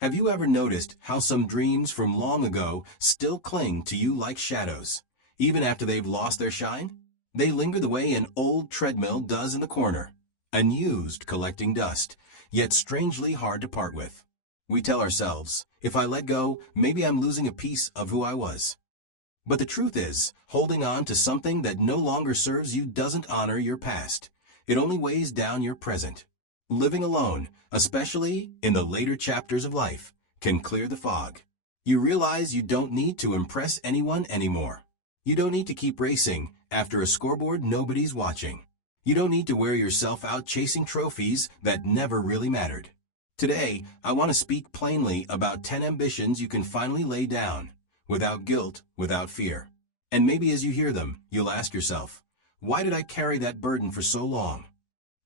Have you ever noticed how some dreams from long ago still cling to you like shadows, even after they've lost their shine? They linger the way an old treadmill does in the corner, unused, collecting dust, yet strangely hard to part with. We tell ourselves, if I let go, maybe I'm losing a piece of who I was. But the truth is, holding on to something that no longer serves you doesn't honor your past. It only weighs down your present. Living alone, especially in the later chapters of life, can clear the fog. You realize you don't need to impress anyone anymore. You don't need to keep racing after a scoreboard nobody's watching. You don't need to wear yourself out chasing trophies that never really mattered. Today, I want to speak plainly about 10 ambitions you can finally lay down, without guilt, without fear. And maybe as you hear them, you'll ask yourself, why did I carry that burden for so long?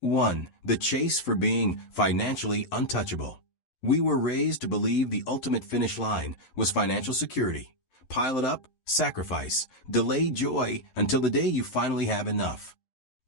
1. The chase for being financially untouchable. We were raised to believe the ultimate finish line was financial security. Pile it up, sacrifice, delay joy until the day you finally have enough.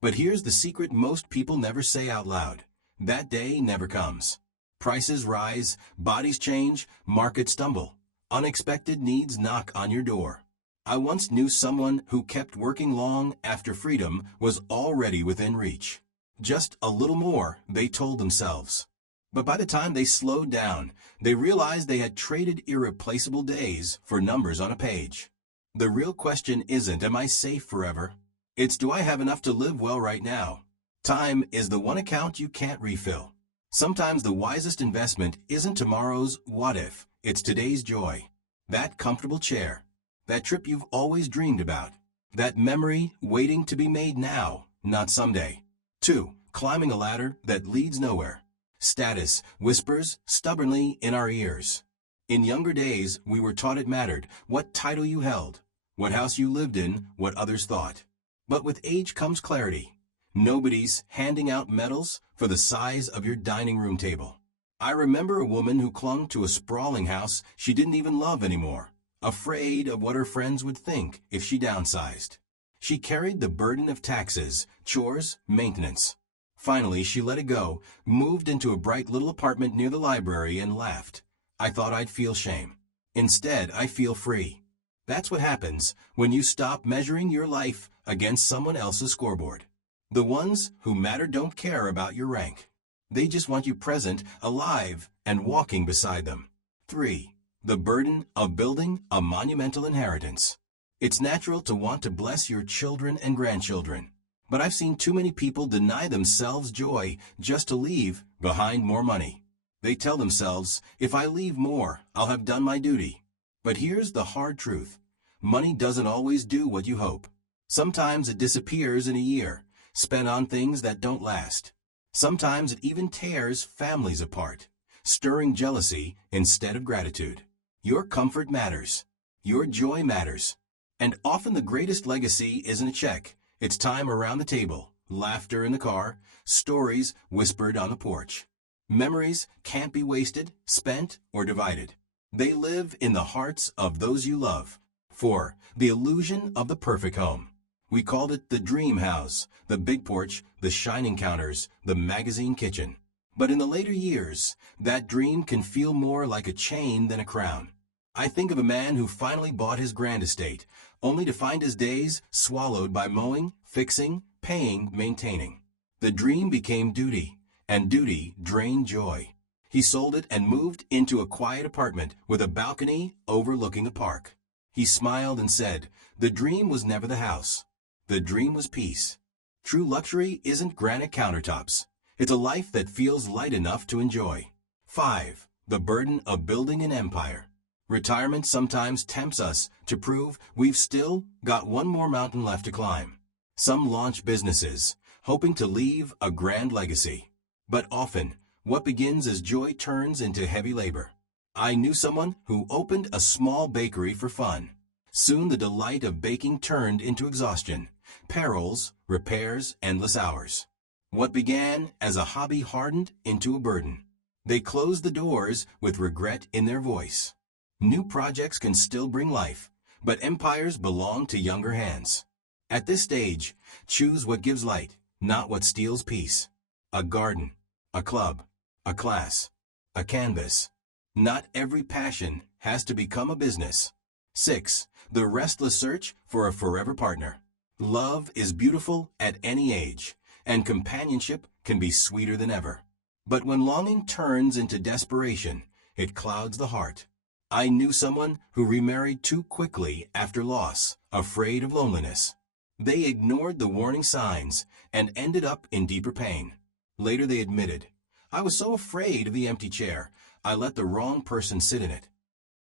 But here's the secret most people never say out loud. That day never comes. Prices rise, bodies change, markets stumble. Unexpected needs knock on your door. I once knew someone who kept working long after freedom was already within reach. Just a little more, they told themselves. But by the time they slowed down, they realized they had traded irreplaceable days for numbers on a page. The real question isn't, am I safe forever? It's, do I have enough to live well right now? Time is the one account you can't refill. Sometimes the wisest investment isn't tomorrow's what if, it's today's joy. That comfortable chair, that trip you've always dreamed about, that memory waiting to be made now, not someday. 2. Climbing a ladder that leads nowhere. Status whispers stubbornly in our ears. In younger days, we were taught it mattered what title you held, what house you lived in, what others thought. But with age comes clarity. Nobody's handing out medals for the size of your dining room table. I remember a woman who clung to a sprawling house she didn't even love anymore, afraid of what her friends would think if she downsized. She carried the burden of taxes, chores, maintenance. Finally, she let it go, moved into a bright little apartment near the library, and laughed. I thought I'd feel shame. Instead, I feel free. That's what happens when you stop measuring your life against someone else's scoreboard. The ones who matter don't care about your rank. They just want you present, alive, and walking beside them. 3. The burden of building a monumental inheritance. It's natural to want to bless your children and grandchildren. But I've seen too many people deny themselves joy just to leave behind more money. They tell themselves, if I leave more, I'll have done my duty. But here's the hard truth. Money doesn't always do what you hope. Sometimes it disappears in a year, spent on things that don't last. Sometimes it even tears families apart, stirring jealousy instead of gratitude. Your comfort matters. Your joy matters. And often the greatest legacy isn't a check. It's time around the table, laughter in the car, stories whispered on the porch. Memories can't be wasted, spent, or divided. They live in the hearts of those you love. 4. The illusion of the perfect home. We called it the dream house, the big porch, the shining counters, the magazine kitchen. But in the later years, that dream can feel more like a chain than a crown. I think of a man who finally bought his grand estate, only to find his days swallowed by mowing, fixing, paying, maintaining. The dream became duty, and duty drained joy. He sold it and moved into a quiet apartment with a balcony overlooking a park. He smiled and said, the dream was never the house. The dream was peace. True luxury isn't granite countertops. It's a life that feels light enough to enjoy. 5. The burden of building an empire. Retirement sometimes tempts us to prove we've still got one more mountain left to climb. Some launch businesses, hoping to leave a grand legacy. But often, what begins as joy turns into heavy labor. I knew someone who opened a small bakery for fun. Soon the delight of baking turned into exhaustion, perils, repairs, endless hours. What began as a hobby hardened into a burden. They closed the doors with regret in their voice. New projects can still bring life, but empires belong to younger hands. At this stage, choose what gives light, not what steals peace. A garden, a club, a class, a canvas. Not every passion has to become a business. 6. The restless search for a forever partner. Love is beautiful at any age, and companionship can be sweeter than ever. But when longing turns into desperation, it clouds the heart. I knew someone who remarried too quickly after loss, afraid of loneliness. They ignored the warning signs and ended up in deeper pain. Later they admitted, "I was so afraid of the empty chair, I let the wrong person sit in it."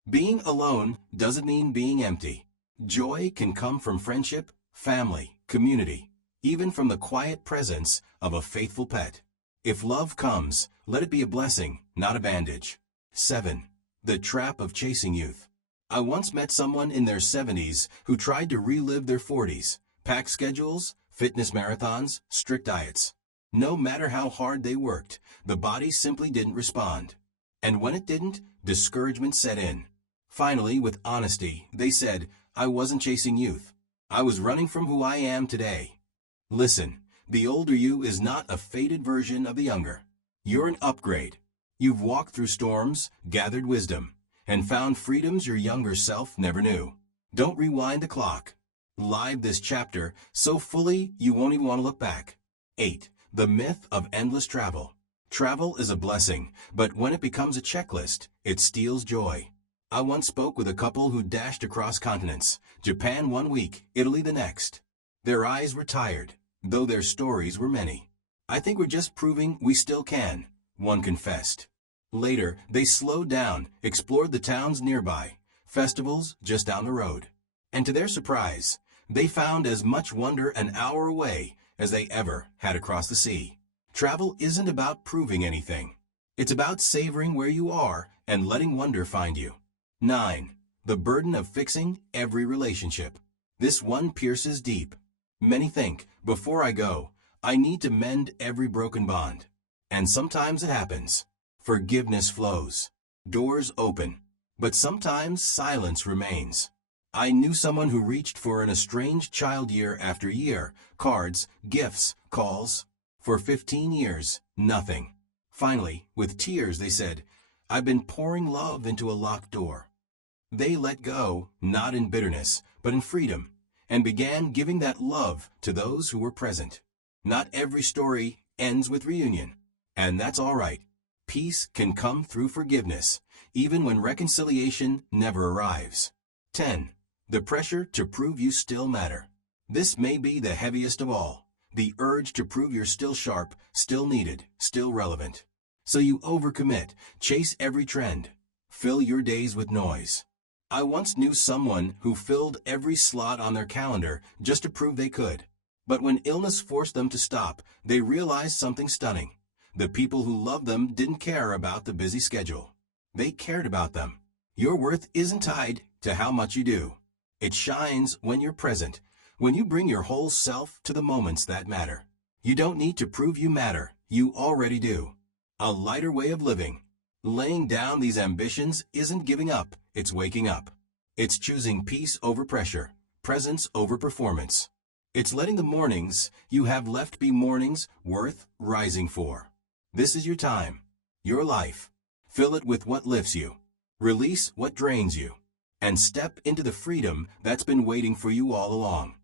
Being alone doesn't mean being empty. Joy can come from friendship, family, community, even from the quiet presence of a faithful pet. If love comes, let it be a blessing, not a bandage. 7. The trap of chasing youth. I once met someone in their 70s who tried to relive their 40s, packed schedules, fitness marathons, strict diets. No matter how hard they worked, the body simply didn't respond. And when it didn't, discouragement set in. Finally, with honesty, they said, "I wasn't chasing youth. I was running from who I am today." Listen, the older you is not a faded version of the younger. You're an upgrade. You've walked through storms, gathered wisdom, and found freedoms your younger self never knew. Don't rewind the clock. Live this chapter so fully you won't even want to look back. 8. The myth of endless travel. Travel is a blessing, but when it becomes a checklist, it steals joy. I once spoke with a couple who dashed across continents, Japan one week, Italy the next. Their eyes were tired, though their stories were many. "I think we're just proving we still can," one confessed. Later, they slowed down, explored the towns nearby, festivals just down the road. And to their surprise, they found as much wonder an hour away as they ever had across the sea. Travel isn't about proving anything. It's about savoring where you are and letting wonder find you. 9. The burden of fixing every relationship. This one pierces deep. Many think, before I go, I need to mend every broken bond. And sometimes it happens. Forgiveness flows. Doors open. But sometimes silence remains. I knew someone who reached for an estranged child year after year, cards, gifts, calls. For 15 years, nothing. Finally, with tears, they said, "I've been pouring love into a locked door." They let go, not in bitterness, but in freedom, and began giving that love to those who were present. Not every story ends with reunion, and that's all right. Peace can come through forgiveness, even when reconciliation never arrives. 10. The pressure to prove you still matter. This may be the heaviest of all. The urge to prove you're still sharp, still needed, still relevant. So you overcommit, chase every trend, fill your days with noise. I once knew someone who filled every slot on their calendar just to prove they could. But when illness forced them to stop, they realized something stunning. The people who loved them didn't care about the busy schedule. They cared about them. Your worth isn't tied to how much you do. It shines when you're present, when you bring your whole self to the moments that matter. You don't need to prove you matter, you already do. A lighter way of living. Laying down these ambitions isn't giving up, it's waking up. It's choosing peace over pressure, presence over performance. It's letting the mornings you have left be mornings worth rising for. This is your time, your life. Fill it with what lifts you. Release what drains you. And step into the freedom that's been waiting for you all along.